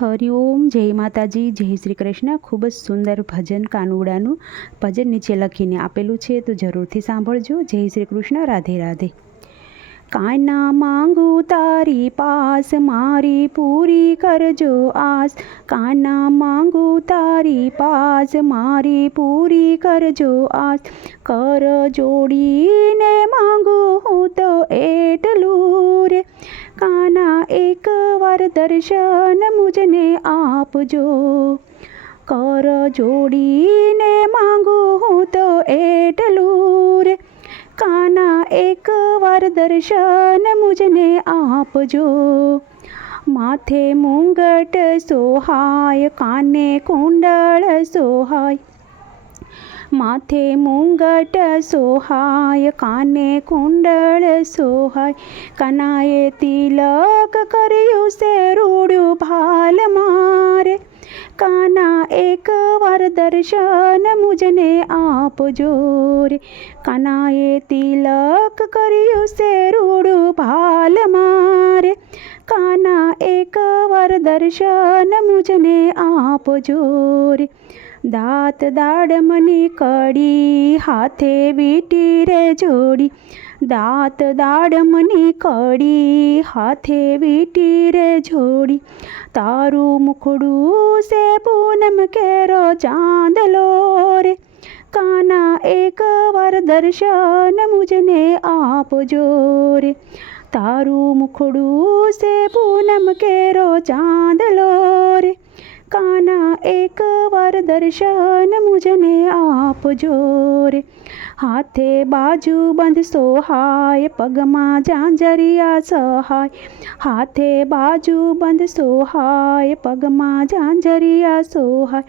હરિઓમ જય માતાજી. જય શ્રી કૃષ્ણ. ખૂબ જ સુંદર ભજન કાનુડાનું ભજન નીચે લખીને આપેલું છે. તો જરૂરથી સાંભળજો. જય શ્રી કૃષ્ણ. રાધે રાધે. કાના માંગુ તારી પાસ મારી પૂરી કરજો આસ. કાના માંગુ તારી પાસ મારી પૂરી કરજો આસ. કર જોડીને માંગુ હું તો એટલું રે. કાના એકવાર દર્શન મુજને આપજો. કર જોડીને માંગુ હું તો એટલું કાના એકવાર દર્શન મુજને આપજો. માથે મુંગટ સોહાય, કાને કુંડળ સોહાય. માથે મુંગટ સોહાય, કાને કુંડળ સોહાય. કનાએ તિલક કર્યું સે રૂડ્યું ભાલ મારે. કાના એકવાર દર્શન મુજને આપજો રે. કાનાએ તિલક કર્યું સે રૂડું ભાલ મારે. કાના એકવાર દર્શન મુજને આપજો રે. દાંત દાડમની કડી, હાથે વીટી રે જોડી. દાંત દાડમની કડી, હાથે વીટી રે જોડી. તારું મુખડું સે પૂનમ કેરો ચાંદલો રે. કાના એકવાર દર્શન મુજને આપજો રે. તારું મુખડું સે પૂનમ કેરો ચાંદલો રે. દર્શન મુજને આપજો રે હાથે બાજુ બંધ સોહાય પગમાં જાંજરિયા સહાય હાથે બાજુ બંધ સોહાય પગમાં જાંજરિયા સોહાય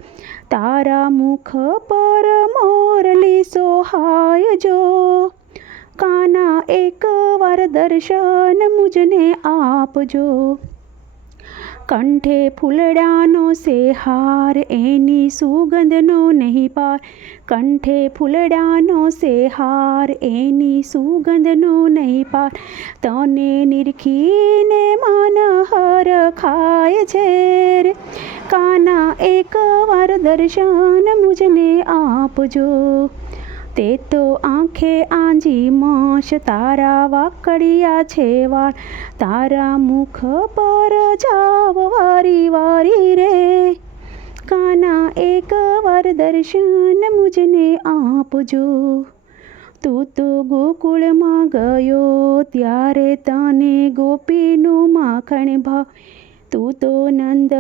તારા મુખ પર મોરલી સોહાય જો કાના એકવાર દર્શન મુજને આપજો કંઠે ફૂલડાનો સેહાર, એની સુગંધનો નહીં પાર કંઠે ફૂલડાનો સેહાર, એની સુગંધનો નહીં પાર તને નિરખીને મન હર ખાય છે કાના એકવાર દર્શન મુજને આપજો. તે તો આંખે આંજી મોશ તારા વાકડિયા છે વાળ. તારા મુખ પર જાવ વારી વારી રે. કાના એક વાર દર્શન મુજને આપજો. તું તો ગોકુળમાં ગયો, ત્યારે તને ગોપીનું માખણ ભાવ. તું તો નંદ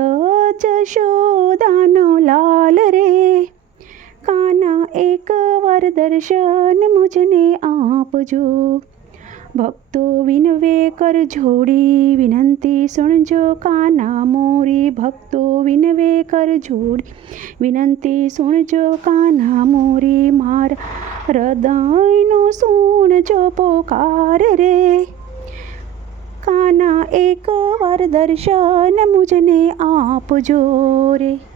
જશોદાનો લાલ રે. કાના એકવાર દર્શન મુજને આપજો. ભક્તો વિનવે કર જોડી, વિનંતી સુણજો કાના મોરી. ભક્તો વિનવે કર જોડી, વિનંતી સુણજો કાના મોરી. માર હૃદયનો સુણજો પોકાર રે. કાના એકવાર દર્શન મુજને આપજો રે.